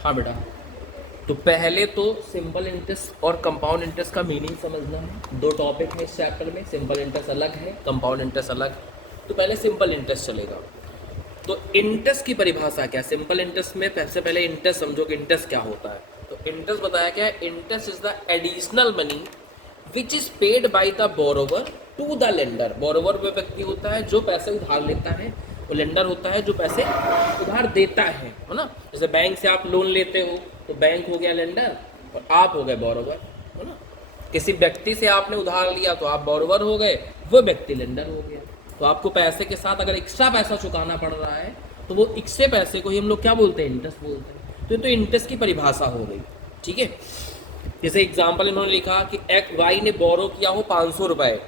हाँ बेटा, तो पहले तो सिंपल इंटरेस्ट और कंपाउंड इंटरेस्ट का मीनिंग समझना है। दो टॉपिक है इस चैप्टर में, सिंपल इंटरेस्ट अलग है, कंपाउंड इंटरेस्ट अलग है। तो पहले सिंपल इंटरेस्ट चलेगा। तो इंटरेस्ट की परिभाषा क्या है? सिंपल इंटरेस्ट में सबसे पहले इंटरेस्ट समझो कि इंटरेस्ट क्या होता है। तो इंटरेस्ट बताया क्या है? Interest is the additional money which is paid by the borrower to the lender. Borrower वो व्यक्ति होता है जो पैसे उधार लेता है, वो लेंडर होता है जो पैसे उधार देता है ना। जैसे बैंक से आप लोन लेते हो तो बैंक हो गया लेंडर और आप हो गए बोरोवर, है ना। किसी व्यक्ति से आपने उधार लिया तो आप बोरोवर हो गए, वो व्यक्ति लेंडर हो गया। तो आपको पैसे के साथ अगर एक्स्ट्रा पैसा चुकाना पड़ रहा है तो वो एक्स्ट्रा पैसे को ही हम लोग क्या बोलते हैं? इंटरेस्ट बोलते हैं। तो ये तो इंटरेस्ट की परिभाषा हो गई, ठीक है। जैसे एग्जाम्पल इन्होंने लिखा कि एक्स वाई ने बोरो किया हो 500 रुपये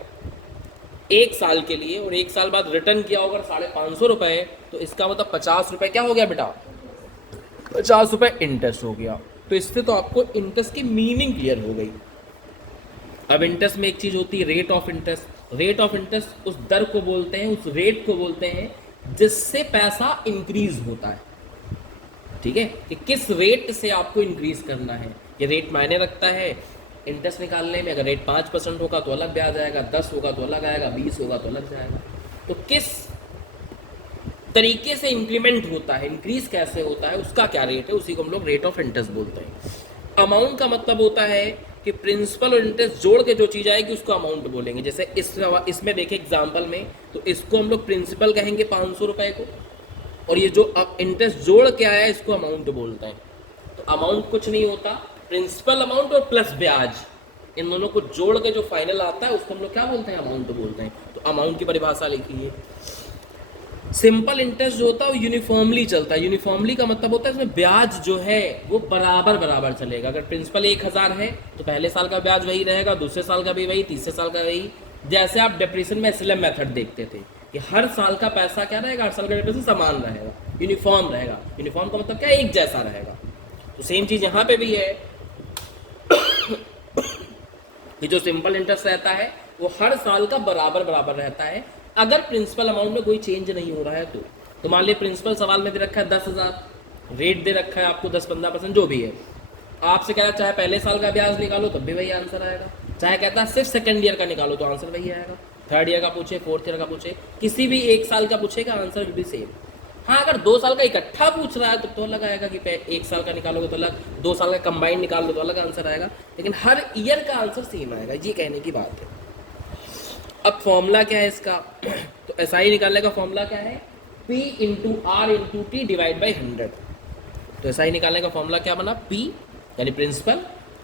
एक साल के लिए और एक साल बाद रिटर्न किया होगा 550 रुपये, तो इसका मतलब 50 रुपये क्या हो गया बेटा? 50 रुपये इंटरेस्ट हो गया। तो इससे तो आपको इंटरेस्ट की मीनिंग क्लियर हो गई। अब इंटरेस्ट में एक चीज होती है rate of interest. Rate of interest उस दर को बोलते हैं, उस रेट को बोलते हैं जिससे पैसा इंक्रीज होता है, ठीक है। कि किस रेट से आपको इंक्रीज करना है, ये रेट मायने रखता है इंटरेस्ट निकालने में। अगर रेट 5% होगा तो अलग ब्याज आएगा, 10 होगा तो अलग आएगा, 20 होगा तो अलग जाएगा। तो किस तरीके से इंक्रीमेंट होता है, इंक्रीज कैसे होता है, उसका क्या रेट है, उसी को हम लोग रेट ऑफ इंटरेस्ट बोलते हैं। अमाउंट का मतलब होता है कि प्रिंसिपल और इंटरेस्ट जोड़ के जो चीज़ आएगी उसको अमाउंट बोलेंगे। जैसे इसमें देखें एग्जाम्पल में, तो इसको हम लोग प्रिंसिपल कहेंगे 500 रुपये को, और ये जो अब इंटरेस्ट जोड़ के आया है इसको अमाउंट बोलते हैं। तो अमाउंट कुछ नहीं होता, प्रिंसिपल अमाउंट और प्लस ब्याज, इन दोनों को जोड़ के जो फाइनल आता है उसको हम लोग क्या बोलते हैं? अमाउंट बोलते हैं। तो अमाउंट की परिभाषा लिखिए। सिंपल इंटरेस्ट जो होता है वो यूनिफॉर्मली चलता है। यूनिफॉर्मली का मतलब होता है इसमें ब्याज जो है वो बराबर बराबर चलेगा। अगर प्रिंसिपल 1000 है तो पहले साल का ब्याज वही रहेगा, दूसरे साल का भी वही, तीसरे साल का वही। जैसे आप डेप्रिसिएशन में एसएलएम मेथड देखते थे कि हर साल का पैसा क्या रहेगा? हर साल का डेप्रिसिएशन समान रहेगा, यूनिफॉर्म रहेगा। यूनिफॉर्म का मतलब क्या? एक जैसा रहेगा। तो सेम चीज़ यहाँ पे भी है कि जो सिंपल इंटरेस्ट रहता है वो हर साल का बराबर बराबर रहता है अगर प्रिंसिपल अमाउंट में कोई चेंज नहीं हो रहा है। तो मान लीजिए प्रिंसिपल सवाल में दे रखा है 10,000, रेट दे रखा है आपको 10-15% जो भी है, आपसे कह रहा है चाहे पहले साल का ब्याज निकालो तब भी वही आंसर आएगा, चाहे कहता है सिर्फ सेकंड ईयर का निकालो तो आंसर वही आएगा। थर्ड ईयर का पूछे, फोर्थ ईयर का पूछे, किसी भी एक साल का पूछेगा आंसर विल बी सेम। हाँ, अगर 2 साल का इकट्ठा पूछ रहा है तो अलग आएगा कि एक साल का निकालोगे तो अलग, 2 साल का कंबाइंड निकाल दो तो अलग आंसर आएगा, लेकिन हर ईयर का आंसर सेम आएगा। ये कहने की बात है। अब फॉर्मूला क्या है इसका? तो एसआई निकालने का फॉर्मूला क्या है? P into R into T divide by 100। तो एसआई निकालने का फॉर्मूला क्या बना? P यानी प्रिंसिपल,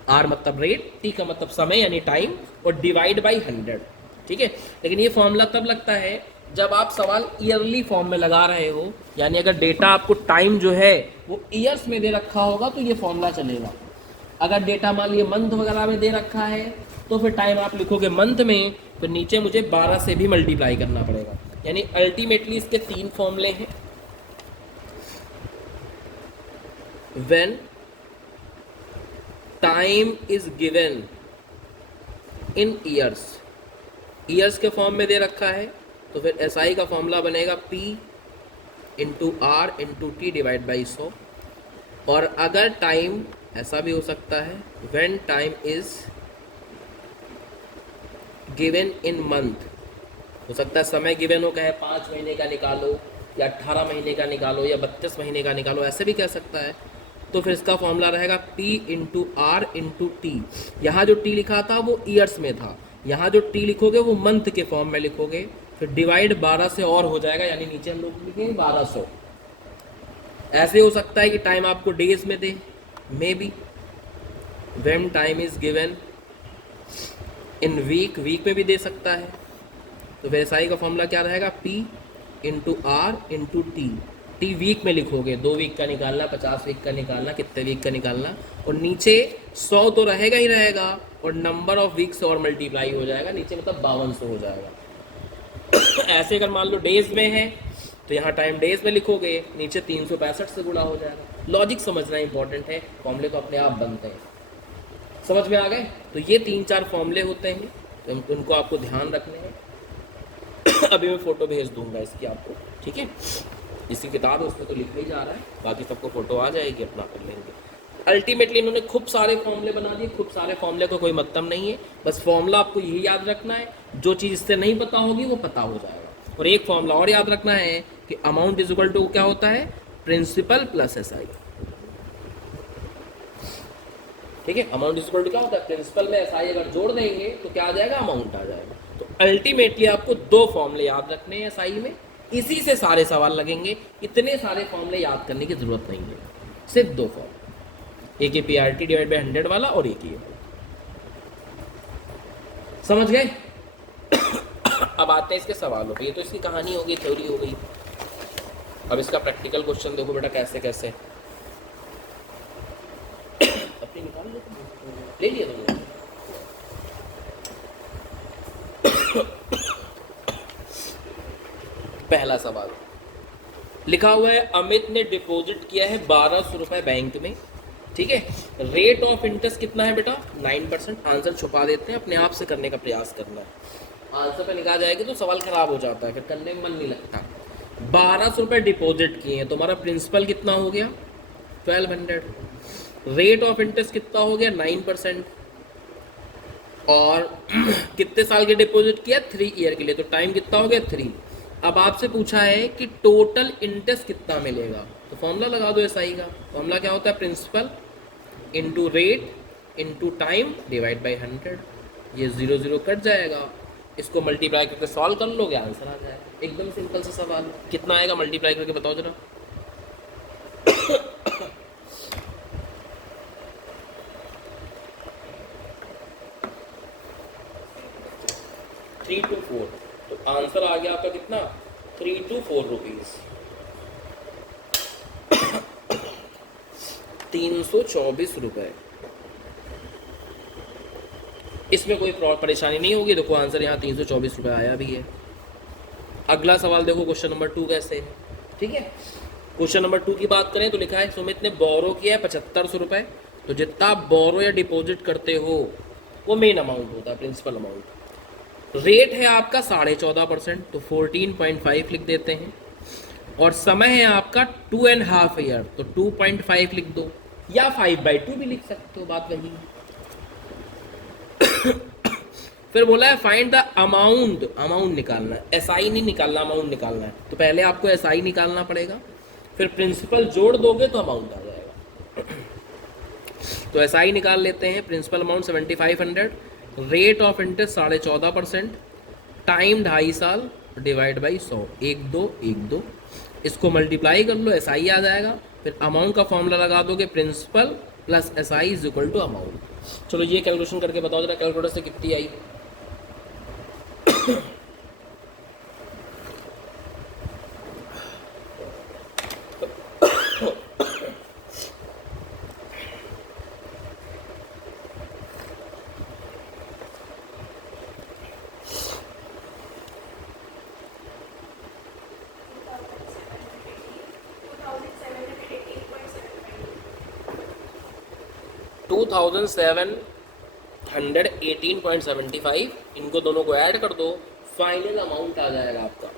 आर मतलब रेट, टी का मतलब समय यानी टाइम, और डिवाइड बाई 100, ठीक है। लेकिन ये फॉर्मूला तब लगता है जब आप सवाल ईयरली फॉर्म में लगा रहे हो, यानी अगर डेटा आपको टाइम जो है वो ईयर्स में दे रखा होगा तो ये फॉर्मूला चलेगा। अगर डेटा मान लीजिए मंथ वगैरह में दे रखा है तो फिर टाइम आप लिखोगे मंथ में, फिर नीचे मुझे 12 से भी मल्टीप्लाई करना पड़ेगा। यानी अल्टीमेटली इसके 3 फॉर्मूले हैं। When time is given in years, years के फॉर्म में दे रखा है तो फिर एसआई का फॉर्मूला बनेगा P into R into T divide by 100। और अगर टाइम ऐसा भी हो सकता है, when time is given in month, हो सकता है समय गिवन हो, कहे 5 महीने का निकालो या 18 महीने का निकालो या 32 महीने का निकालो, ऐसे भी कह सकता है। तो फिर इसका फॉर्मूला रहेगा P into R into T. यहाँ जो T लिखा था वो ईयर्स में था, यहाँ जो T लिखोगे वो मंथ के फॉर्म में लिखोगे, फिर डिवाइड 12 से और हो जाएगा, यानी नीचे हम लोग लिखेंगे 1200। ऐसे हो सकता है कि टाइम आपको डेज में दे, may be when time is given in week, week में भी दे सकता है। तो फिर एसआई का फॉर्मूला क्या रहेगा? P into R into T. T week में लिखोगे, 2 वीक का निकालना, 50 वीक का निकालना, कितने वीक का निकालना, और नीचे 100 तो रहेगा ही रहेगा और नंबर ऑफ वीक से और मल्टीप्लाई हो जाएगा, नीचे मतलब 5200 हो जाएगा। ऐसे अगर मान लो डेज में है तो यहाँ टाइम डेज में लिखोगे, नीचे 365 से गुणा हो जाएगा। लॉजिक समझना इंपॉर्टेंट है, फॉर्मूले तो अपने आप बनते हैं। समझ में आ गए? तो ये 3-4 फॉर्मूले होते हैं, तो उनको आपको ध्यान रखने हैं। अभी मैं फोटो भेज दूंगा इसकी आपको, ठीक है। जिसकी किताब है उसमें तो लिखा ही जा रहा है, बाकी सबको फोटो आ जाएगी, अपना कर लेंगे। अल्टीमेटली इन्होंने खूब सारे फॉर्मूले बना दिए, खूब सारे फॉर्मूले का कोई मतलब नहीं है, बस फॉर्मूला आपको यही याद रखना है, जो चीज़ इससे नहीं पता होगी वो पता हो जाएगा। और एक फॉर्मूला और याद रखना है कि अमाउंट इज इक्वल टू क्या होता है, प्रिंसिपल प्लस एसआई। ठीक है, अमाउंट इज इक्वल टू क्या होता है, प्रिंसिपल में एसआई अगर जोड़ देंगे तो क्या आ जाएगा, अमाउंट आ जाएगा। तो अल्टीमेटली आपको दो फॉर्मूले याद रखने हैं एसआई में, इसी से सारे सवाल लगेंगे, इतने सारे फॉर्मूले याद करने की जरूरत नहीं है, सिर्फ दो फॉर्मूले, एक ही पीआरटी डिवाइड बाई 100 वाला और एक ही है। समझ गए? अब आते हैं इसके सवालों पे। ये तो इसकी कहानी हो गई, थ्योरी हो गई। अब इसका प्रैक्टिकल क्वेश्चन देखो बेटा कैसे कैसे। अपनी निकाल ले लिया तुमने? पहला सवाल लिखा हुआ है, अमित ने डिपॉजिट किया है 1200 रुपए बैंक में, ठीक है, रेट ऑफ इंटरेस्ट कितना है बेटा, 9%। आंसर छुपा देते हैं, अपने आप से करने का प्रयास करना है, आंसर पे निकाल जाएगी तो सवाल खराब हो जाता है, फिर करने में मन नहीं लगता। 1200 रुपये डिपॉजिट किए हैं, तुम्हारा प्रिंसिपल कितना हो गया, 1200, रेट ऑफ इंटरेस्ट कितना हो गया, 9%, और कितने साल के डिपॉजिट किया, 3 ईयर के लिए, तो टाइम कितना हो गया, 3। अब आपसे पूछा है कि टोटल इंटरेस्ट कितना मिलेगा, तो फॉर्मूला लगा दो एसआई का। फॉर्मूला क्या होता है, principal into rate into time divide by 100। ये 0 0 कट जाएगा, इसको मल्टीप्लाई करके सॉल्व कर लोगे, आंसर आ जाएगा। एकदम सिंपल सा सवाल। कितना आएगा मल्टीप्लाई करके बताओ जरा। 3 to 4, तो आंसर आ गया आपका कितना, 3 to 4 रुपीज, 324 रुपए। इसमें कोई परेशानी नहीं होगी, देखो आंसर यहाँ 324 रुपये आया भी है। अगला सवाल देखो, क्वेश्चन नंबर 2 कैसे है, ठीक है। क्वेश्चन नंबर 2 की बात करें तो लिखा है, सुमित ने बोरो किया है 7500 रुपये, तो जितना आप बोरो या डिपॉजिट करते हो वो मेन अमाउंट होता है, प्रिंसिपल अमाउंट। रेट है आपका 14.5%, तो 14.5 लिख देते हैं, और समय है आपका 2.5 ईयर, तो 2.5 लिख दो, या 5/2 भी लिख सकते हो, बात वही है। फिर बोला है फाइंड द अमाउंट, अमाउंट निकालना है, एसआई नहीं निकालना, अमाउंट निकालना है। तो पहले आपको एसआई निकालना पड़ेगा, फिर प्रिंसिपल जोड़ दोगे तो अमाउंट आ जाएगा। तो एसआई निकाल लेते हैं। Principal amount 7500, rate of interest 14.5%, time 2.5 साल, डिवाइड बाई 100, 1 2 1 2, इसको मल्टीप्लाई कर लो, एसआई आ जाएगा। फिर अमाउंट का फॉर्मूला लगा दोगे, principal plus SI is equal to amount. चलो ये कैलकुलेशन करके बताओ जरा, कैलकुलेटर से कितनी आई। $2718.75, इनको दोनों को ऐड कर दो, फाइनल अमाउंट आ जाएगा आपका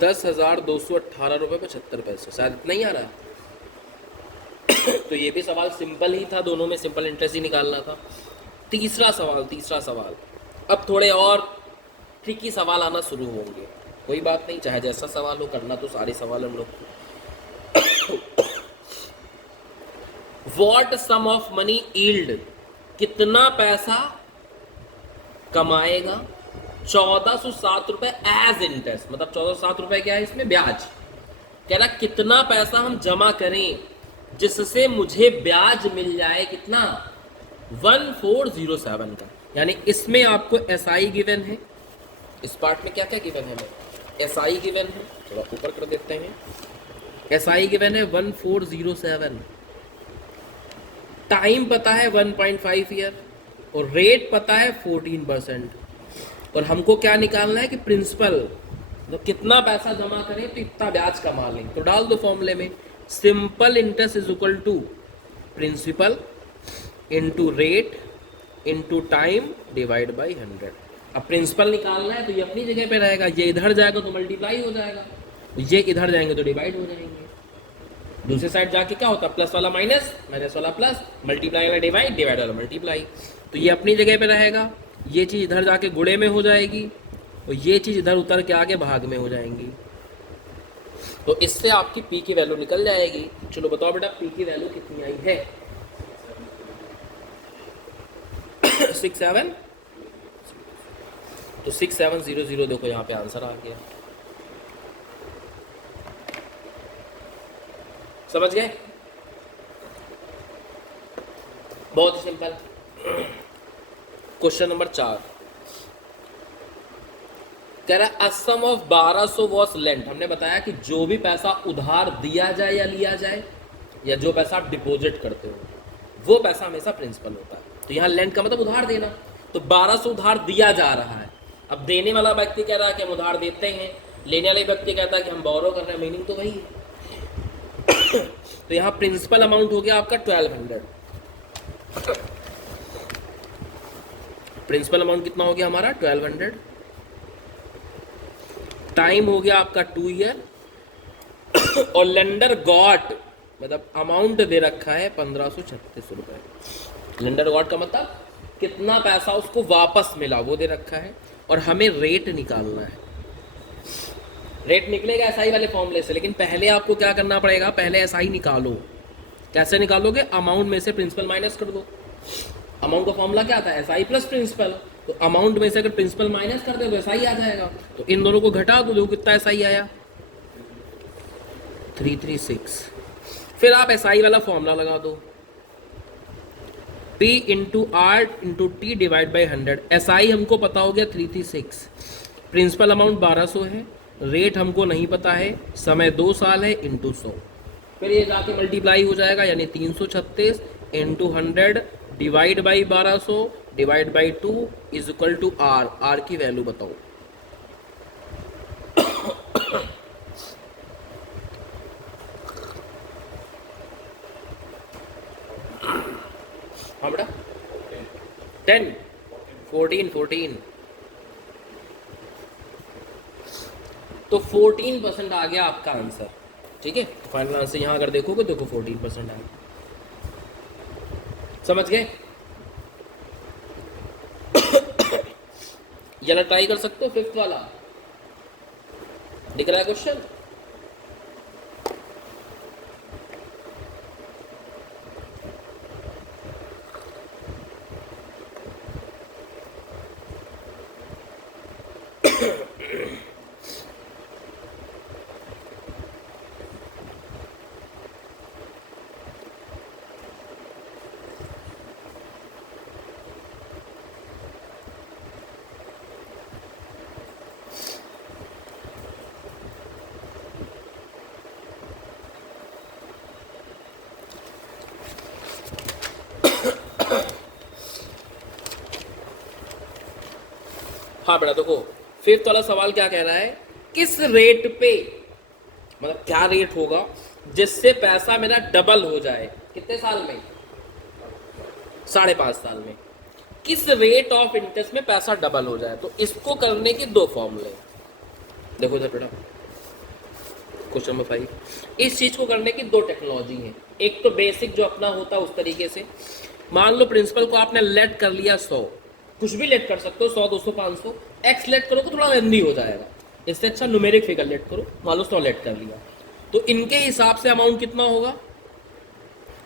$10,218.75, शायद इतना ही आ रहा है। तो ये भी सवाल सिंपल ही था, दोनों में सिंपल इंटरेस्ट ही निकालना था। तीसरा सवाल, अब थोड़े और ट्रिकी सवाल आना शुरू होंगे, कोई बात नहीं, चाहे जैसा सवाल हो, करना तो सारे सवाल हम लोग। What sum of money yield, कितना पैसा कमाएगा 1407 रुपए एज इंटरेस्ट, मतलब 1407 रुपए क्या है इसमें, ब्याज। कह रहा कितना पैसा हम जमा करें जिससे मुझे ब्याज मिल जाए, कितना, 1407 का। यानी इसमें आपको एसआई गिवन है, इस पार्ट में क्या क्या गिवन है, एसआई गिवन है, थोड़ा ऊपर कर देते हैं, एसआई गिवन है 1407, टाइम पता है 1.5 ईयर, और रेट पता है 14%, और हमको क्या निकालना है कि प्रिंसिपल, तो कितना पैसा जमा करें तो इतना ब्याज कमा लें। तो डाल दो फॉर्मूले में, simple interest is equal to principal into rate into time divide by 100। अब प्रिंसिपल निकालना है तो ये अपनी जगह पे रहेगा, ये इधर जाएगा तो मल्टीप्लाई हो जाएगा, ये इधर जाएंगे तो डिवाइड हो जाएंगे। दूसरी साइड जाके क्या होता है, प्लस वाला माइनस, माइनस वाला प्लस, मल्टीप्लाई वाला डिवाइड, डिवाइड वाला मल्टीप्लाई। तो ये अपनी जगह पे रहेगा, ये चीज़ इधर जाके गुणे में हो जाएगी और ये चीज़ इधर उतर के आगे भाग में हो जाएंगी। तो इससे आपकी पी की वैल्यू निकल जाएगी। चलो बताओ बेटा पी की वैल्यू कितनी आई है? 67। तो 6700 देखो यहाँ पे आंसर आ गया। समझ गए? बहुत ही सिंपल। क्वेश्चन नंबर 4 कह रहा है सम ऑफ 1200 वॉज लेंट। हमने बताया कि जो भी पैसा उधार दिया जाए या लिया जाए, या जो पैसा आप डिपॉजिट करते हो, वो पैसा हमेशा प्रिंसिपल होता है। तो यहाँ लेंट का मतलब उधार देना। तो 1200 उधार दिया जा रहा है। अब देने वाला व्यक्ति कह रहा है कि हम उधार देते हैं, लेने वाले व्यक्ति कहता है कि हम बोरो कर रहे हैं, मीनिंग तो वही है। तो यहाँ प्रिंसिपल अमाउंट हो गया आपका 1200। प्रिंसिपल अमाउंट कितना हो गया हमारा? 1200। टाइम हो गया आपका 2 ईयर और लेंडर गॉट मतलब अमाउंट दे रखा है 1536 रुपए। लेंडर गॉट का मतलब कितना पैसा उसको वापस मिला वो दे रखा है, और हमें रेट निकालना है। रेट निकलेगा एसआई वाले फॉर्मूले से, लेकिन पहले आपको क्या करना पड़ेगा, पहले एसआई निकालो। कैसे निकालोगे? अमाउंट में से प्रिंसिपल माइनस कर दो। अमाउंट का फॉर्मूला क्या आता है? SI plus principal. तो अमाउंट में से अगर प्रिंसिपल माइनस कर दे तो एसआई आ जाएगा। तो इन दोनों को घटा दो, देखो कितना एसआई आया, 336। फिर आप एसआई वाला फॉर्मूला लगा दो, P into R into T divide by 100। SI हमको पता हो गया 336, प्रिंसिपल अमाउंट 1200 है, रेट हमको नहीं पता है, समय 2 साल है, इंटू 100। फिर ये जाके मल्टीप्लाई हो जाएगा, यानी 336 into 100 divide by 1200 divide by 2 is equal to R. R की वैल्यू बताओ। हाँ बेटा 10 14 तो 14% आ गया आपका आंसर। ठीक है, फाइनल आंसर यहाँ अगर देखोगे देखो 14% आया। समझ गए? ये ना ट्राई कर सकते हो, 5th वाला दिख रहा है क्वेश्चन। हाँ बेटा देखो 5th वाला सवाल क्या कह रहा है, किस रेट पे, मतलब क्या रेट होगा जिससे पैसा मेरा डबल हो जाए। कितने साल में? 5.5 साल में। किस रेट ऑफ इंटरेस्ट में पैसा डबल हो जाए। तो इसको करने के 2 फॉर्मूले। देखो इधर बेटा क्वेश्चन नंबर 5, इस चीज को करने की 2 टेक्नोलॉजी है। एक तो बेसिक जो अपना होता है उस तरीके से, मान लो प्रिंसिपल को आपने लेट कर लिया 100, कुछ भी लेट कर सकते हो, 100 200 500। एक्स लेट करो तो थोड़ा लेंदी हो जाएगा, इससे अच्छा न्यूमेरिक फिगर लेट करो। मान लो 100 लेट कर लिया तो इनके हिसाब से अमाउंट कितना होगा।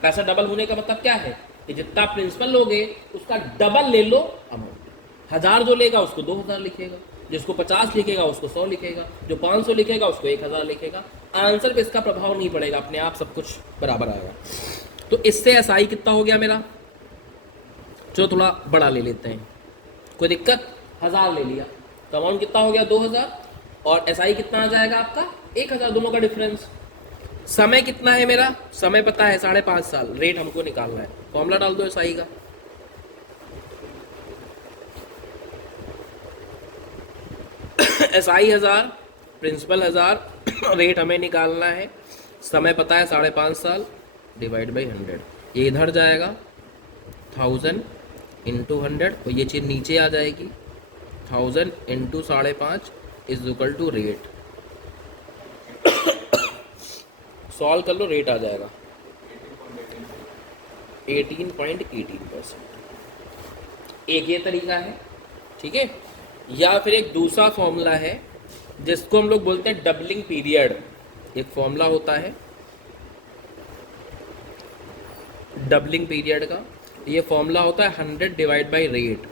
पैसा डबल होने का मतलब क्या है कि जितना प्रिंसिपल लोगे उसका डबल ले लो अमाउंट। 1000 जो लेगा उसको 2000 लिखेगा, जिसको 50 लिखेगा उसको 100 लिखेगा, जो 500 लिखेगा उसको 1000 लिखेगा। आंसर पे इसका प्रभाव नहीं पड़ेगा, अपने आप सब कुछ बराबर आएगा। तो इससे एसआई कितना हो गया मेरा, चलो थोड़ा बड़ा ले लेते हैं, कोई दिक्कत। 1000 ले लिया तो अमाउंट कितना हो गया 2000, और एसआई कितना आ जाएगा आपका 1000, दोनों का डिफरेंस। समय कितना है मेरा, समय पता है 5.5 साल, रेट हमको निकालना है, फॉर्मूला डाल दो एसआई का। एसआई 1000, प्रिंसिपल 1000, रेट हमें निकालना है, समय पता है 5.5 साल, डिवाइड बाई 100। ये इधर जाएगा 1000 इंटू 100 और ये चीज़ नीचे आ जाएगी 1000 into 5.5 is equal to rate. Solve कर लो, रेट आ जाएगा 18.18%। एक ये तरीका है, ठीक है। या फिर एक दूसरा फॉर्मूला है जिसको हम लोग बोलते हैं डबलिंग पीरियड। एक फॉर्मूला होता है डबलिंग पीरियड का, ये फॉर्मूला होता है 100 divide by rate.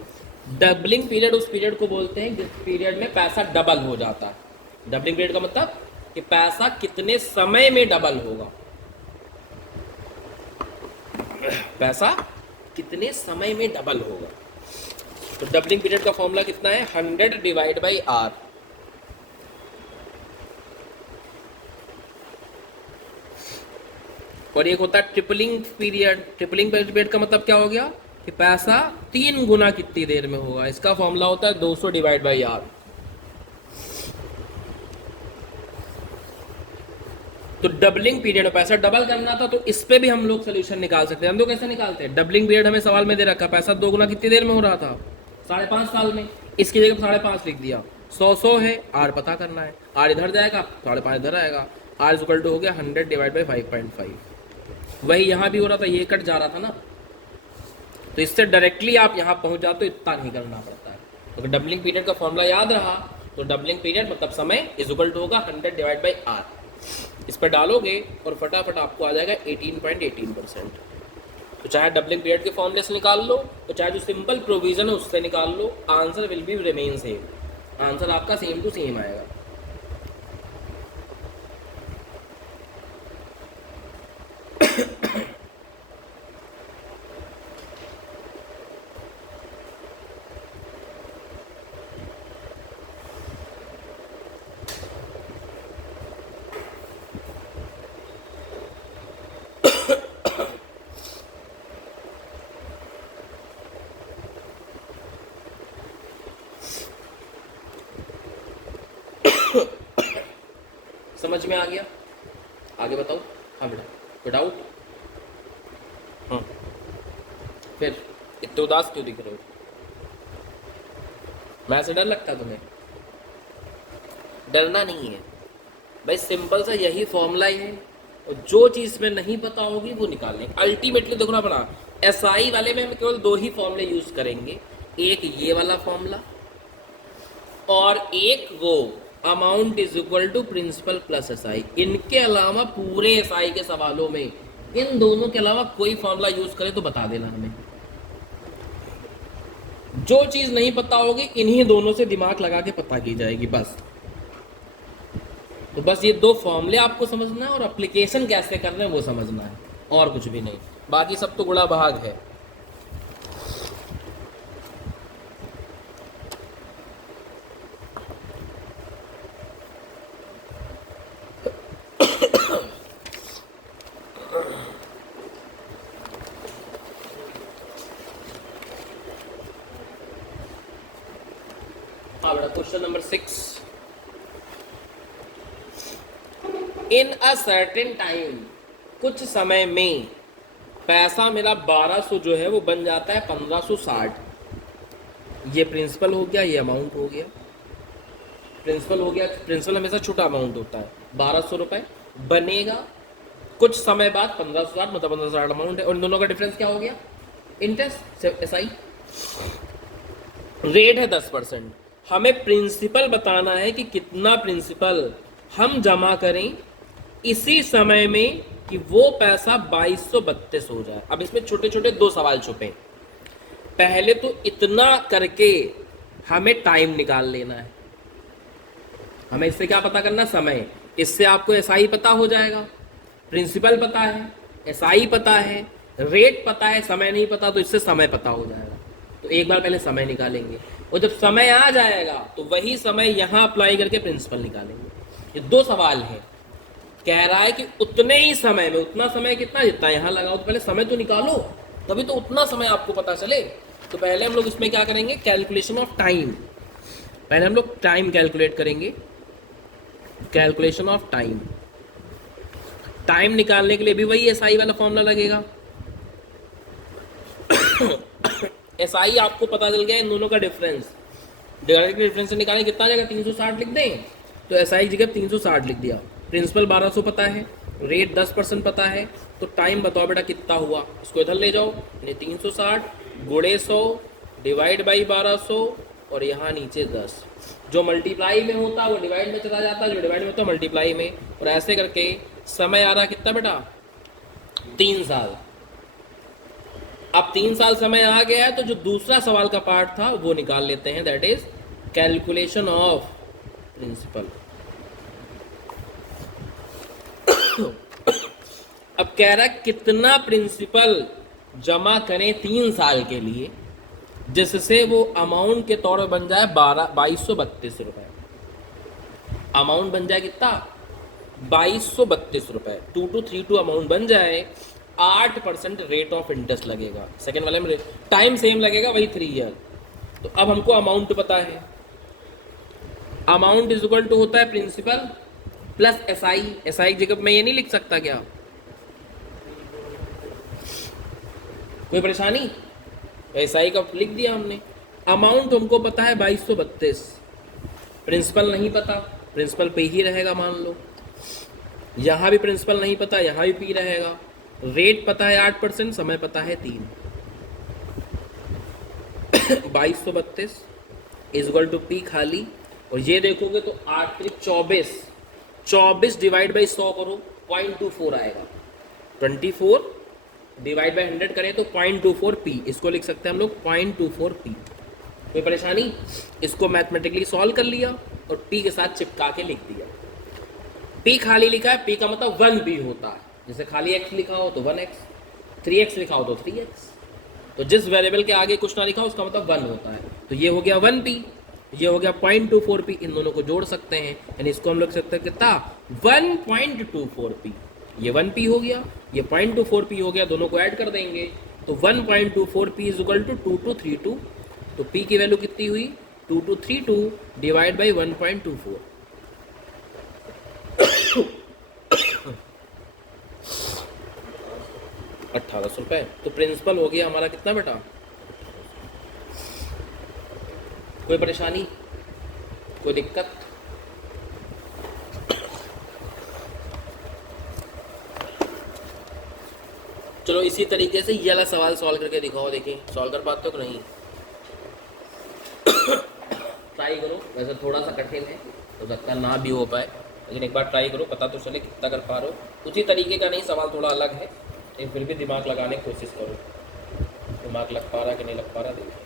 Doubling period उस पीरियड को बोलते हैं जिस पीरियड में पैसा डबल हो जाता है। डबलिंग पीरियड का मतलब कि पैसा कितने समय में डबल होगा, पैसा कितने समय में डबल होगा। तो डबलिंग पीरियड का फॉर्मूला कितना है 100 डिवाइड बाई आर। और एक होता है ट्रिपलिंग पीरियड। ट्रिपलिंग पीरियड का मतलब क्या हो गया कि पैसा 3 गुना कितनी देर में होगा। इसका फॉर्मूला होता है 200 डिवाइड बाई आर। तो डबलिंग पीरियड में पैसा डबल करना था, तो इस पे भी हम लोग सोल्यूशन निकाल सकते हैं। हम लोग कैसे निकालते हैं, डबलिंग पीरियड हमें सवाल में दे रखा, पैसा 2 गुना कितनी देर में हो रहा था 5.5 साल में। इसकी जगह 5.5 लिख दिया। 100 है, आर पता करना है, आर इधर जाएगा 5.5 इधर आएगा, आर इक्वल टू हो गया 100 डिवाइड बाई 5.5। वही यहाँ भी हो रहा था, ये कट जा रहा था ना, तो इससे डायरेक्टली आप यहाँ पहुँच जाते हो, इतना नहीं करना पड़ता है। तो डबलिंग पीरियड का फॉर्मूला याद रहा, तो डबलिंग पीरियड मतलब समय इज इक्वल टू होगा 100 डिवाइड बाई आर। इस पर डालोगे और फटाफट आपको आ जाएगा 18.18%। तो चाहे डबलिंग पीरियड के फॉर्मूले से निकाल लो, तो चाहे जो सिंपल प्रोविजन है उससे निकाल लो, answer will be remain same. Answer आपका सेम टू सेम आएगा। समझ में आ गया? आगे बताओ। हाँ बेटा, विदाउट हाँ, फिर इतने उदास क्यों दिख रहे हो? मैं से डर लगता तुम्हें? डरना नहीं है भाई, सिंपल सा यही फॉर्मूला ही है। और जो चीज़ में नहीं पता होगी वो निकालने अल्टीमेटली देखो ना अपना। एसआई वाले में हम केवल 2 ही फॉर्मूले यूज करेंगे, एक ये वाला फॉर्मूला और एक वो amount is equal to principal plus SI. इनके अलावा पूरे एसआई के सवालों में इन दोनों के अलावा कोई फॉर्मूला यूज करे तो बता देना हमें। जो चीज नहीं पता होगी इन्हीं दोनों से दिमाग लगा के पता की जाएगी बस। तो बस ये 2 फॉर्मूले आपको समझना है और एप्लीकेशन कैसे करना है वो समझना है, और कुछ भी नहीं। बाकी सब तो गुणा भाग है। Question number 6, in a certain time, कुछ समय में पैसा मेरा 1200 जो है वो बन जाता है 1560। ये प्रिंसिपल हो गया, ये अमाउंट हो गया। प्रिंसिपल हो गया, प्रिंसिपल हमेशा छोटा अमाउंट होता है, 1200 रुपये बनेगा कुछ समय बाद 1560, मतलब 1560 अमाउंट है। और इन दोनों का डिफरेंस क्या हो गया, इंटरेस्ट एसआई। रेट है 10%। हमें प्रिंसिपल बताना है कि कितना प्रिंसिपल हम जमा करें इसी समय में कि वो पैसा 2232 हो जाए। अब इसमें छोटे छोटे 2 सवाल छुपे। पहले तो इतना करके हमें टाइम निकाल लेना है। हमें इससे क्या पता करना, समय। इससे आपको एसआई पता हो जाएगा, प्रिंसिपल पता है, एसआई पता है, रेट पता है, समय नहीं पता तो इससे समय पता हो जाएगा। तो एक बार पहले समय निकालेंगे और जब समय आ जाएगा तो वही समय यहाँ अप्लाई करके प्रिंसिपल निकालेंगे। ये 2 सवाल हैं। कह रहा है कि उतने ही समय में, उतना समय कितना, जितना यहाँ लगाओ, तो पहले समय तो निकालो तभी तो उतना समय आपको पता चले। तो पहले हम लोग इसमें क्या करेंगे, कैलकुलेशन ऑफ टाइम। पहले हम लोग टाइम कैलकुलेट करेंगे, कैलकुलेशन ऑफ टाइम। टाइम निकालने के लिए भी वही एसआई वाला फॉर्मूला लगेगा। SI आपको पता चल गया इन दोनों का डिफरेंस, डायरेक्ट डिफरेंस से निकालें कितना आ जाएगा, 360 लिख दें, तो SI की जगह 360 लिख दिया। प्रिंसिपल 1200 पता है, रेट 10% पता है, तो टाइम बताओ बेटा कितना हुआ, इसको इधर ले जाओ, यानी 360 गुणे 100 डिवाइड बाई 1200 और यहाँ नीचे 10, जो मल्टीप्लाई में होता है वो डिवाइड में चला जाता है, जो डिवाइड में होता है मल्टीप्लाई में, और ऐसे करके समय आ रहा कितना बेटा, 3 साल। अब 3 साल समय आ गया है, तो जो दूसरा सवाल का पार्ट था वो निकाल लेते हैं, that is calculation of principal. अब कह रहा है कितना प्रिंसिपल जमा करें 3 साल के लिए जिससे वो अमाउंट के तौर पर बन जाए 2232 रुपए। अमाउंट बन जाए कितना, 2232 रुपए, 2232 अमाउंट बन जाए, 8% रेट ऑफ इंटरेस्ट लगेगा, सेकेंड वाले में टाइम सेम लगेगा, वही 3 ईयर। तो अब हमको अमाउंट पता है, अमाउंट इज इक्वल टू होता है प्रिंसिपल प्लस SI की जगह मैं ये नहीं लिख सकता क्या, कोई परेशानी, SI का लिख दिया हमने। अमाउंट हमको पता है 2232, प्रिंसिपल नहीं पता, प्रिंसिपल पे ही रहेगा मान लो, यहाँ भी प्रिंसिपल नहीं पता, यहाँ भी पी रहेगा, रेट पता है 8%, समय पता है 3, 2232 इज इक्वल टू पी खाली, और ये देखोगे तो 8 3 24, 24 डिवाइड बाई 100 करो 0.24 आएगा, 24 डिवाइड बाई 100 करें तो 0.24 पी, इसको लिख सकते हैं हम लोग 0.24 पी। कोई परेशानी, इसको मैथमेटिकली सॉल्व कर लिया और पी के साथ चिपका के लिख दिया। पी खाली लिखा है, पी का मतलब 1 पी होता है, जैसे खाली x लिखा हो तो 1x, 3x लिखा हो तो 3x, तो जिस वेरिएबल के आगे कुछ ना लिखा हो उसका मतलब 1 होता है। तो ये हो गया 1p, ये हो गया 0.24p, इन दोनों को जोड़ सकते हैं, यानी इसको हम लोग सकते हैं कितना, 1.24p, ये 1p हो गया, ये 0.24p हो गया, दोनों को ऐड कर देंगे तो 1.24p इज इक्वल टू 2232, तो p की वैल्यू कितनी हुई, 2232 डिवाइड बाई 1.24, 1800 रुपए। तो प्रिंसिपल हो गया हमारा कितना बेटा, कोई परेशानी, कोई दिक्कत, चलो इसी तरीके से ये वाला सवाल सॉल्व करके दिखाओ, देखिए सॉल्व कर पाते हो कि नहीं, ट्राई करो, वैसे थोड़ा सा कठिन है, हो सकता ना भी हो पाए, लेकिन एक बार ट्राई करो, पता तो चले कितना कर पा रहे हो। उसी तरीके का नहीं, सवाल थोड़ा अलग है, लेकिन फिर भी दिमाग लगाने की कोशिश करो, दिमाग लग पा रहा कि नहीं लग पा रहा देखो।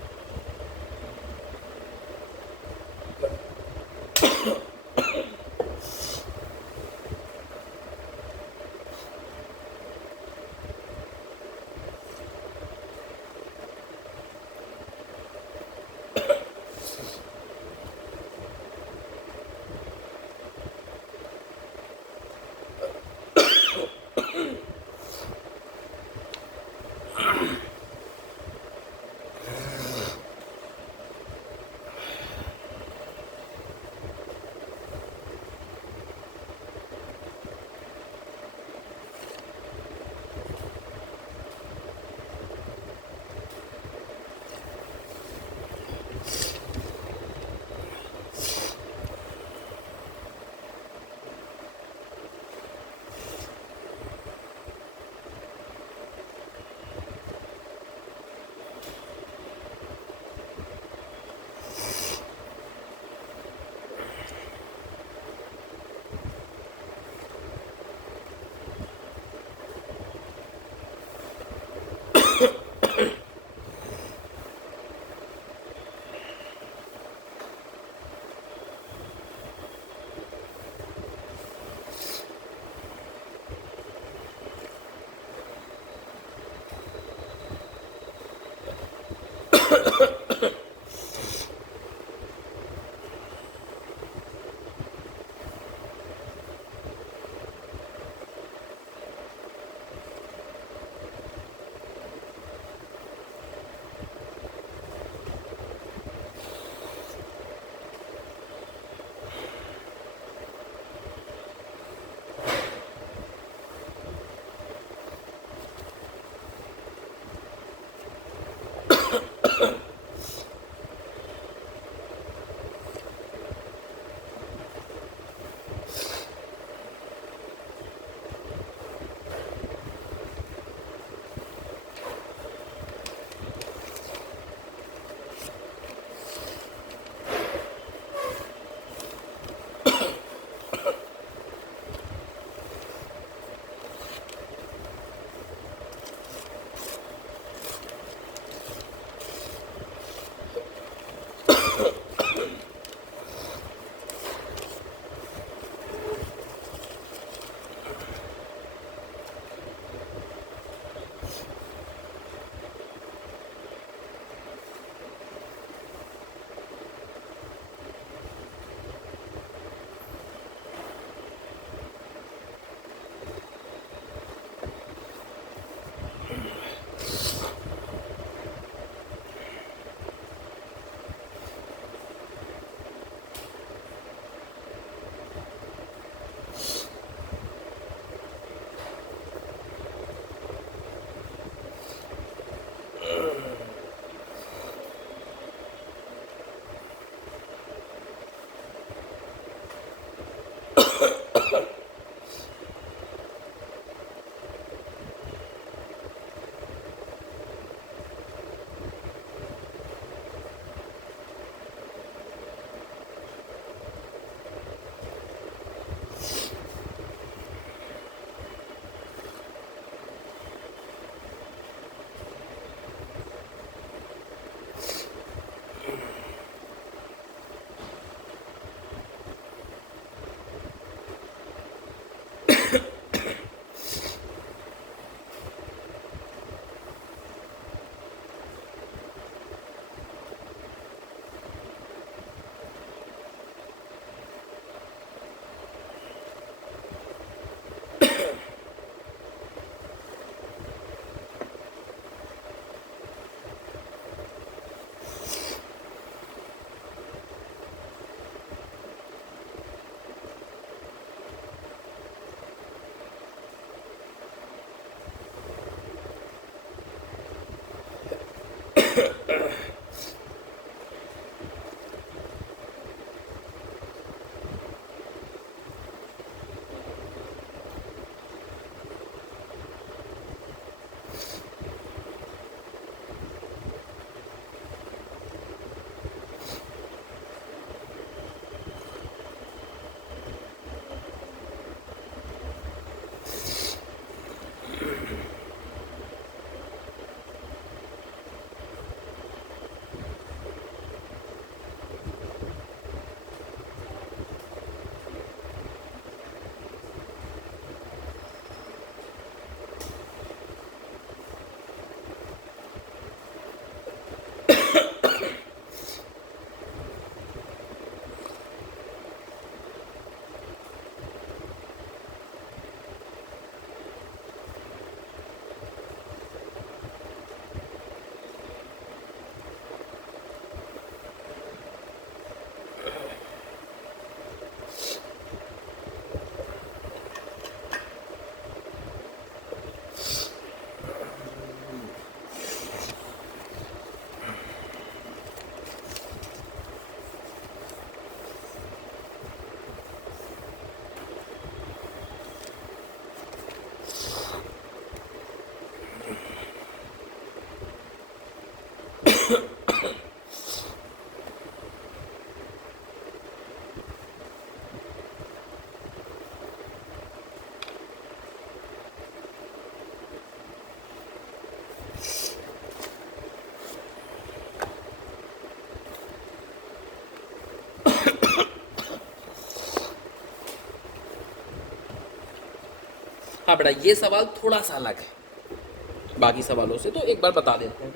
हाँ बेटा, ये सवाल थोड़ा सा अलग है बाकी सवालों से, तो एक बार बता देते हैं।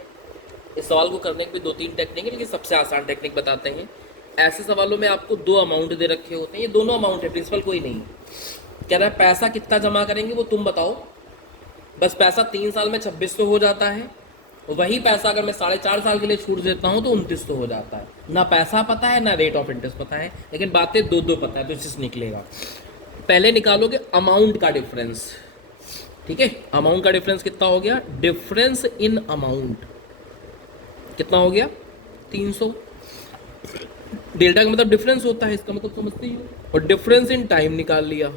इस सवाल को करने की भी 2-3 टेक्निक है, लेकिन सबसे आसान टेक्निक बताते हैं। ऐसे सवालों में आपको 2 अमाउंट दे रखे होते हैं, ये दोनों अमाउंट है, प्रिंसिपल कोई नहीं। कह रहा है पैसा कितना जमा करेंगे वो तुम बताओ। बस पैसा 3 साल में 2600 हो जाता है, वही पैसा अगर मैं 4.5 साल के लिए छूट देता हूँ तो 2900 हो जाता है। ना पैसा पता है ना रेट ऑफ इंटरेस्ट पता है, लेकिन बातें दो पता है, तो इससे निकलेगा। पहले निकालोगे अमाउंट का डिफरेंस, ठीक है। अमाउंट का डिफरेंस कितना हो गया, डिफरेंस इन अमाउंट, कितना हो गया 300। डेल्टा का मतलब डिफरेंस होता है, इसका मतलब समझते ही हो। और डिफरेंस इन टाइम निकाल लिया,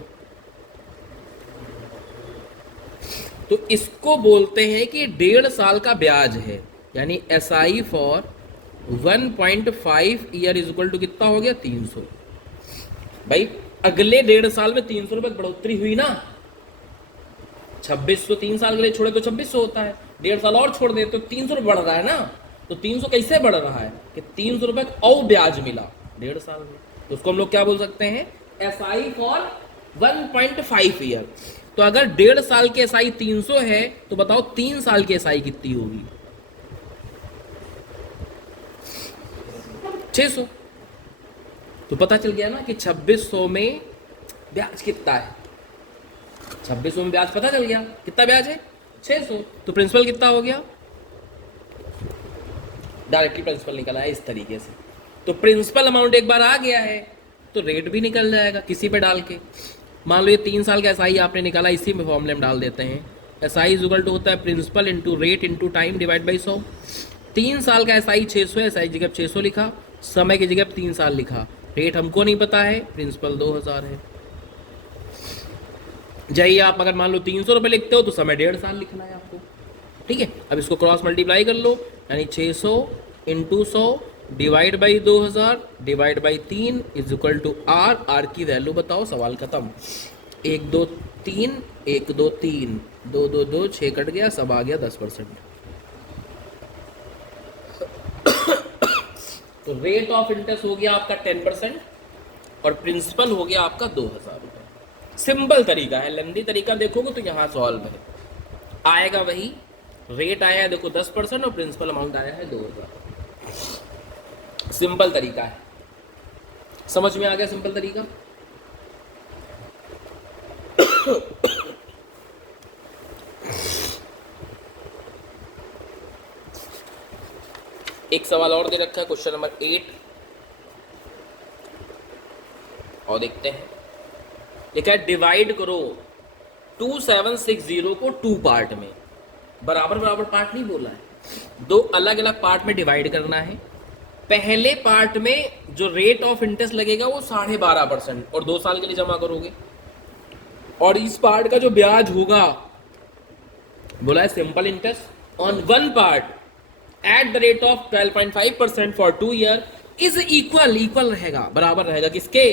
तो इसको बोलते हैं कि 1.5 साल का ब्याज है, यानी SI for 1.5 year is equal to कितना हो गया 300। भाई अगले 1.5 साल में 300 रुपए बढ़ोतरी हुई ना, 2600 3 साल के लिए छोड़े तो 2600 होता है, 1.5 साल और छोड़ दे तो 300 रुपये बढ़ रहा है ना। तो 300 कैसे बढ़ रहा है कि 300 रुपए और ब्याज मिला 1.5 साल में, तो उसको हम लोग क्या बोल सकते हैं SI फॉर 1.5 ईयर। तो अगर 1.5 साल की SI 300 है तो बताओ 3 साल की SI कितनी होगी 600। तो पता चल गया ना कि 2600 में ब्याज कितना है, 2600 में ब्याज पता चल गया कितना ब्याज है 600। तो प्रिंसिपल कितना हो गया, डायरेक्टली प्रिंसिपल निकल आया इस तरीके से। तो प्रिंसिपल अमाउंट एक बार आ गया है तो रेट भी निकल जाएगा किसी पे डाल के। मान लो ये 3 साल का SI आपने निकाला, इसी में फॉर्मूले में डाल देते हैं। SI इज इक्वल टू होता है principal into rate into time divide by 100। 3 साल का SI 600 है, SI जगह 600 लिखा, समय की जगह 3 साल लिखा, रेट हमको नहीं पता है, प्रिंसिपल 2000 है। जाइए आप अगर मान लो 300 रुपये लिखते हो तो समय 1.5 साल लिखना है आपको, ठीक है। अब इसको क्रॉस मल्टीप्लाई कर लो, यानी 600 into 100 divide by 2000 divide by 3 is equal to R की वैल्यू बताओ, सवाल खत्म। 1 2 3 1 2 3 2 2 2 6 कट गया, सब आ गया 10%। तो रेट ऑफ इंटरेस्ट हो गया आपका 10% और प्रिंसिपल हो गया आपका 2000 रुपये। सिंपल तरीका है, लेंदी तरीका देखोगे तो यहाँ सॉल्व है, आएगा वही, रेट आया है देखो 10% और प्रिंसिपल अमाउंट आया है 2000। सिंपल तरीका है, समझ में आ गया सिंपल तरीका। एक सवाल और दे रखा है, क्वेश्चन नंबर 8 और देखते हैं। लिखा है डिवाइड करो 2760 को 2 पार्ट में, बराबर बराबर पार्ट नहीं बोला है, 2 अलग अलग पार्ट में डिवाइड करना है। पहले पार्ट में जो रेट ऑफ इंटरेस्ट लगेगा वो 12.5% और 2 साल के लिए जमा करोगे, और इस पार्ट का जो ब्याज होगा बोला है simple interest on one part at the rate of 12.5% for 2 year is equal रहेगा, बराबर रहेगा किसके,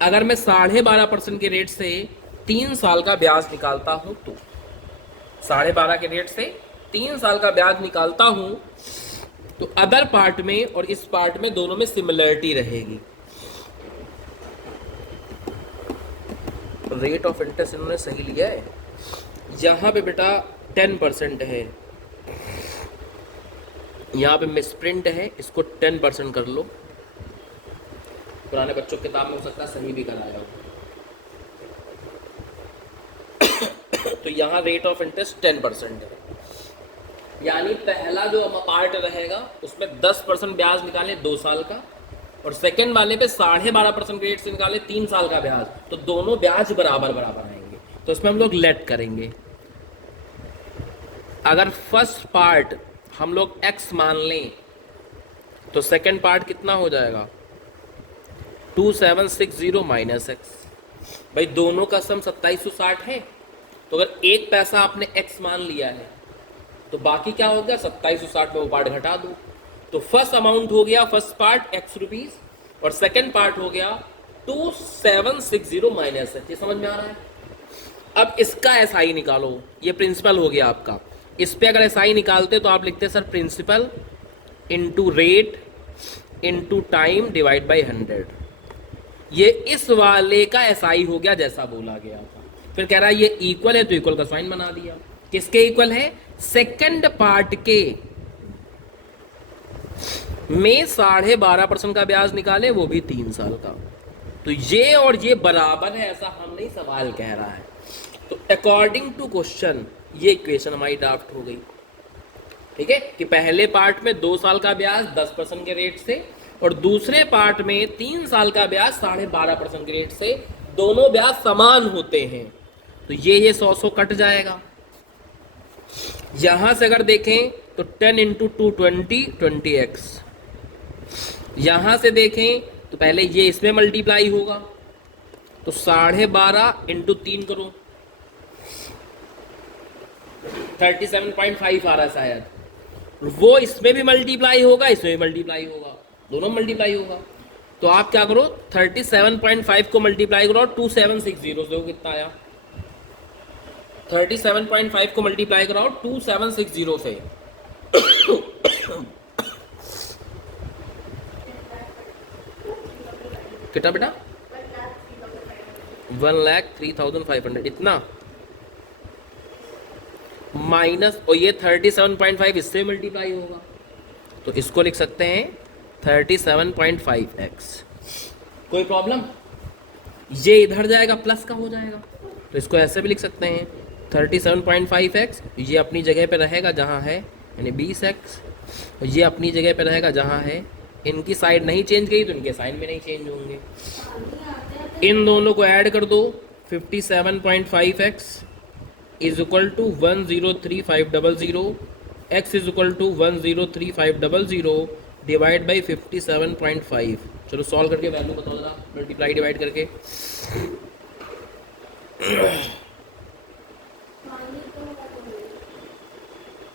अगर मैं 12.5% के रेट से 3 साल का ब्याज निकालता हूं तो 12.5 के रेट से 3 साल का ब्याज निकालता हूं तो अदर पार्ट में और इस पार्ट में दोनों में सिमिलरिटी रहेगी। रेट ऑफ इंटरेस्ट इन्होंने सही लिया है, यहां पे बेटा 10% है, यहां पे मिसप्रिंट है, इसको 10% कर लो। पुराने बच्चों की किताब में हो सकता है सही भी कराया हो। तो यहाँ रेट ऑफ इंटरेस्ट 10% है, यानी पहला जो पार्ट रहेगा उसमें 10% ब्याज निकाले 2 साल का, और सेकंड वाले पे 12.5% रेट से निकाले 3 साल का ब्याज, तो दोनों ब्याज बराबर बराबर आएंगे। तो इसमें हम लोग लेट करेंगे। अगर फर्स्ट पार्ट हम लोग x मान लें तो सेकंड पार्ट कितना हो जाएगा 2760 माइनस एक्स। भाई दोनों का सम 2760 है, तो अगर 1 पैसा आपने x मान लिया है तो बाकी क्या हो गया 2760 में वो पार्ट घटा दो, तो फर्स्ट अमाउंट हो गया फर्स्ट पार्ट x रुपीज और सेकंड पार्ट हो गया 2760 माइनस एक्स। ये समझ में आ रहा है। अब इसका SI निकालो, ये प्रिंसिपल हो गया आपका। इस पे अगर SI निकालते तो आप लिखते sir principal into rate into time divide by 100। ये इस वाले का SI हो गया जैसा बोला गया था। फिर कह रहा है ये इक्वल है तो इक्वल का साइन बना दिया। किसके इक्वल है, सेकंड पार्ट के में 12.5% का ब्याज निकाले, वो भी 3 साल का। तो ये और ये बराबर है ऐसा हम नहीं, सवाल कह रहा है। तो अकॉर्डिंग टू क्वेश्चन ये इक्वेशन हमारी ड्राफ्ट हो गई, ठीक है, कि पहले पार्ट में 2 साल का ब्याज 10% के रेट से और दूसरे पार्ट में 3 साल का ब्याज 12.5% के रेट से, दोनों ब्याज समान होते हैं। तो ये 100 कट जाएगा, यहां से अगर देखें तो 10 इंटू 2 20, 20x। यहां से देखें तो पहले ये इसमें मल्टीप्लाई होगा, तो 12.5 इंटू 3 करो, 37.5 आ रहा है शायद। वो इसमें भी मल्टीप्लाई होगा, इसमें भी मल्टीप्लाई होगा, दोनों मल्टीप्लाई होगा। तो आप क्या करो, 37.5 को मल्टीप्लाई करो और 2760 से, कितना आया? 37.5 को मल्टीप्लाई कराओ 2760 से। कितना बेटा? 1,03,500 इतना माइनस, और ये 37.5 इससे मल्टीप्लाई होगा, तो इसको लिख सकते हैं 37.5x। कोई प्रॉब्लम? ये इधर जाएगा प्लस का हो जाएगा, तो इसको ऐसे भी लिख सकते हैं 37.5x। ये अपनी जगह पे रहेगा जहाँ है, यानी 20x, और ये अपनी जगह पे रहेगा जहाँ है। इनकी साइड नहीं चेंज गई तो इनके साइन में नहीं चेंज होंगे। इन दोनों को ऐड कर दो, 57.5x is equal to 1,03,500, x is equal to 1,03,500 divide by 57.5। चलो सॉल्व करके वैल्यू बताओ जरा, मल्टीप्लाई डिवाइड करके।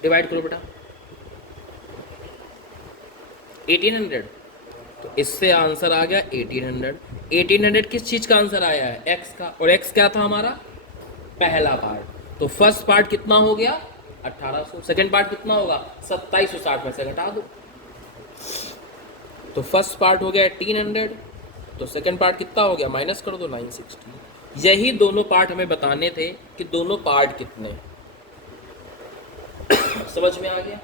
डिवाइड करो बेटा, 1800, तो इससे आंसर आ गया 1800। 1800 किस चीज का आंसर आया है? x का, और x क्या था हमारा? पहला पार्ट। तो फर्स्ट पार्ट कितना हो गया? 1800। सेकंड पार्ट कितना होगा? 2760 में से घटा दो, तो फर्स्ट पार्ट हो गया 1800, तो सेकंड पार्ट कितना हो गया? माइनस कर दो, 960। यही दोनों पार्ट हमें बताने थे कि दोनों पार्ट कितने। समझ में आ गया?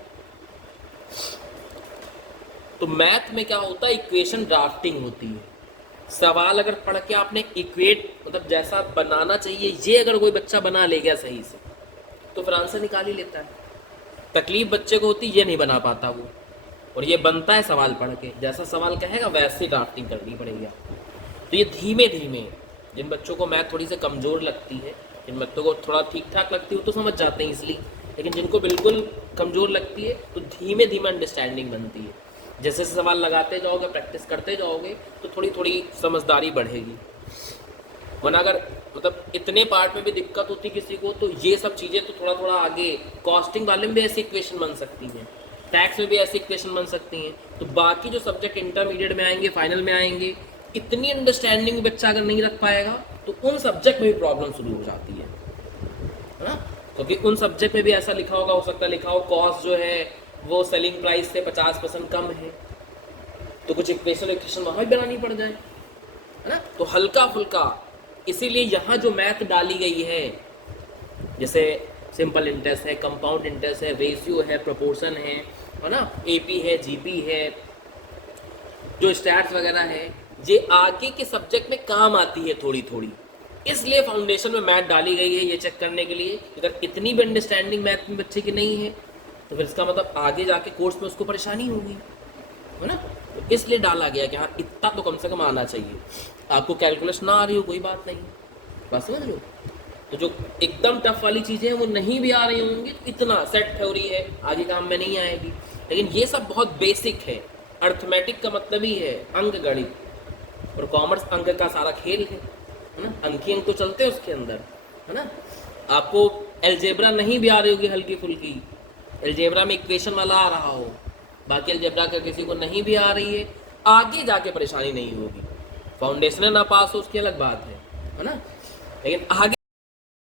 तो मैथ में क्या होता है, इक्वेशन ड्राफ्टिंग होती है। सवाल अगर पढ़ के आपने इक्वेट, मतलब जैसा बनाना चाहिए ये अगर कोई बच्चा बना ले गया सही से, तो फिर आंसर निकाल ही लेता है। तकलीफ बच्चे को होती ये नहीं बना पाता वो, और ये बनता है सवाल पढ़ के, जैसा सवाल कहेगा वैसे ड्राफ्टिंग करनी पड़ेगी। तो ये धीमे धीमे, जिन बच्चों को मैथ थोड़ी सी कमज़ोर लगती है, जिन बच्चों को थोड़ा ठीक ठाक लगती है वो तो समझ जाते हैं इसलिए, लेकिन जिनको बिल्कुल कमज़ोर लगती है तो धीमे धीमे अंडरस्टैंडिंग बनती है। जैसे सवाल लगाते जाओगे, प्रैक्टिस करते जाओगे, तो थोड़ी थोड़ी समझदारी बढ़ेगी। वरना अगर मतलब इतने पार्ट में भी दिक्कत होती किसी को, तो ये सब चीज़ें तो थोड़ा थोड़ा आगे, कॉस्टिंग वाले में भी ऐसी इक्वेशन बन सकती हैं, टैक्स में भी ऐसी इक्वेशन बन सकती हैं। तो बाकी जो सब्जेक्ट इंटरमीडिएट में आएंगे, फाइनल में आएंगे, इतनी अंडरस्टैंडिंग बच्चा अगर नहीं रख पाएगा तो उन सब्जेक्ट में भी प्रॉब्लम शुरू हो जाती है ना। क्योंकि उन सब्जेक्ट में भी ऐसा लिखा होगा, हो सकता है लिखा हो कॉस्ट जो है वो सेलिंग प्राइस से 50% कम है, तो कुछ इक्वेशन वहाँ भी बनानी पड़ जाए, है ना। तो हल्का फुल्का, इसीलिए यहाँ जो मैथ डाली गई है, जैसे सिंपल इंटरेस्ट है, कंपाउंड इंटरेस्ट है, रेशियो है, प्रोपोर्शन है ना, एपी है, जीपी है, जो स्टैट्स वगैरह है, ये आगे के सब्जेक्ट में काम आती है थोड़ी थोड़ी। इसलिए फाउंडेशन में मैथ डाली गई है, ये चेक करने के लिए अगर इतनी भी अंडरस्टैंडिंग मैथ में बच्चे की नहीं है तो फिर इसका मतलब आगे जाके कोर्स में उसको परेशानी होगी, है ना। तो इसलिए डाला गया कि हाँ इतना तो कम से कम आना चाहिए। आपको कैलकुलेस ना आ रही हो कोई बात नहीं, बात समझ लो। तो जो एकदम टफ वाली चीज़ें हैं वो नहीं भी आ रही होंगी तो इतना सेट थ्योरी है, आगे काम में नहीं आएगी। लेकिन ये सब बहुत बेसिक है। अर्थमेटिक का मतलब ही है अंक गणित, और कॉमर्स अंक का सारा खेल है ना। अंकी अंक तो चलते हैं उसके अंदर, है ना। आपको एलजेब्रा नहीं भी आ रही होगी हल्की फुल्की, एलजेब्रा में इक्वेशन वाला आ रहा हो, बाकी एलजेब्रा का किसी को नहीं भी आ रही है, आगे जाके परेशानी नहीं होगी। फाउंडेशन ना पास हो उसकी अलग बात है ना, लेकिन आगे